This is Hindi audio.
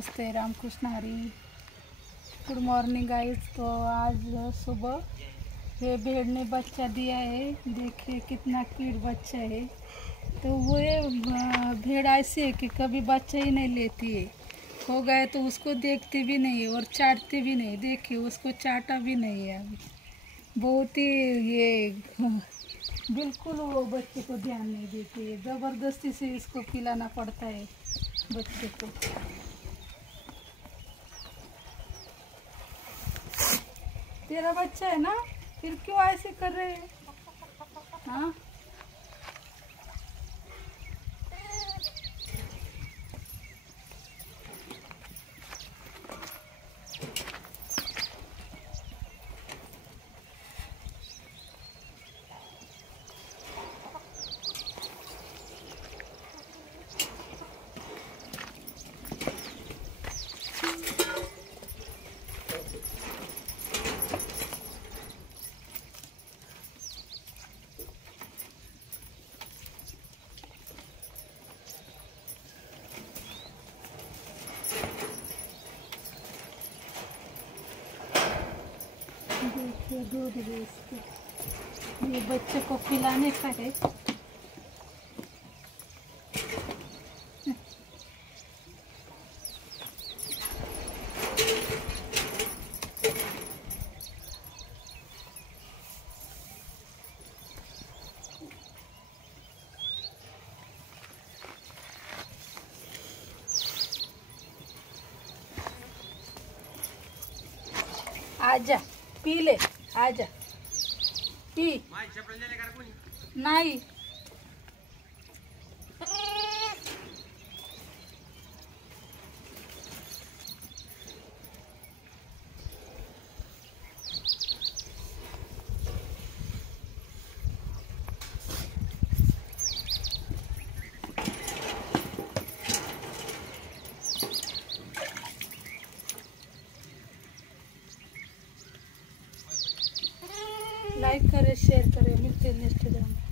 नमस्ते, Ramakrishna Hari. Good morning guys. तो आज सुबह ये भेड़ ने बच्चा दिया है। देखिए कितना क्यूट बच्चा है। तो वो भेड़ ऐसी है कि कभी बच्चा ही नहीं लेती है। हो गए तो उसको देखती भी नहीं है और चाटती भी नहीं। देखिए उसको चाटा भी नहीं है अभी। बहुत ही ये बिल्कुल वो बच्चे को ध्यान नहीं देती है। ज़बरदस्ती से इसको पिलाना पड़ता है बच्चे को। तेरा बच्चा है ना, फिर क्यों ऐसे कर रहे हैं? हाँ, देखिए दूध है इसको। ये बच्चे को पिलाने का है। आजा पी ले, आजा पी। नहीं लाइक करें, शेयर करें। मिलते हैं नेक्स्ट वीडियो में।